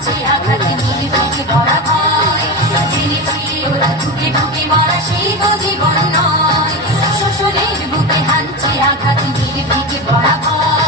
হানছে আঘাত নির্ভীক ভরা ভয় জেনেছি ওরা ঠুকে ঠুকে মারা সেই তো জীবন নয় শোষণের বুকে হানছে আঘাত নির্ভীক ভরা ভয়